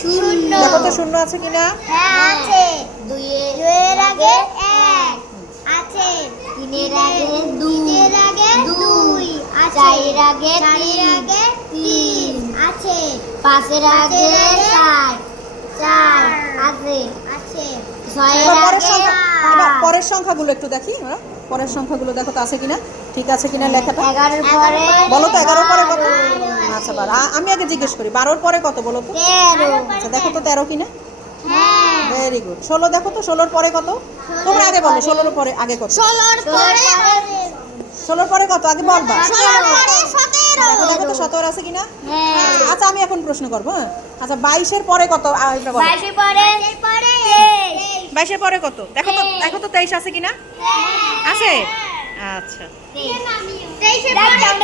শূন্য। দেখো তো শূন্য আছে কিনা। হ্যাঁ আছে। দুইয়ের আগে এক আছে। তিনের আগে দুই আছে। চারের আগে তিন আছে। পাঁচের আগে চার আছে। ছয়ের এবার পরের আগে সংখ্যা, এবার পরের সংখ্যাগুলো একটু দেখি আমরা। পরের সংখ্যাগুলো দেখো তো আছে কিনা, ঠিক আছে কিনা লেখাটা। 11 পরে বলো তো 11 পরে কত। 12 আচ্ছা 12, আমি আগে জিজ্ঞেস করি 12 পরে কত বলো তো। 13। আচ্ছা দেখো তো 13 কিনা। হ্যাঁ। Very good. 16 দেখো তো 16 পরে কত। তোমরা আগে বলো 16 পরে আগে কত। 16 পরে কত আগে বলবা। 16 পরে দেখো 17। তো 17 আছে কিনা। হ্যাঁ। আচ্ছা আমি এখন প্রশ্ন করবো। হ্যাঁ আচ্ছা 22 পরে কত এটা বলো। 22 পরে 23। 22 পরে কত দেখো তো, দেখো তো 23 আছে কিনা। আছে। আচ্ছা 23 পরে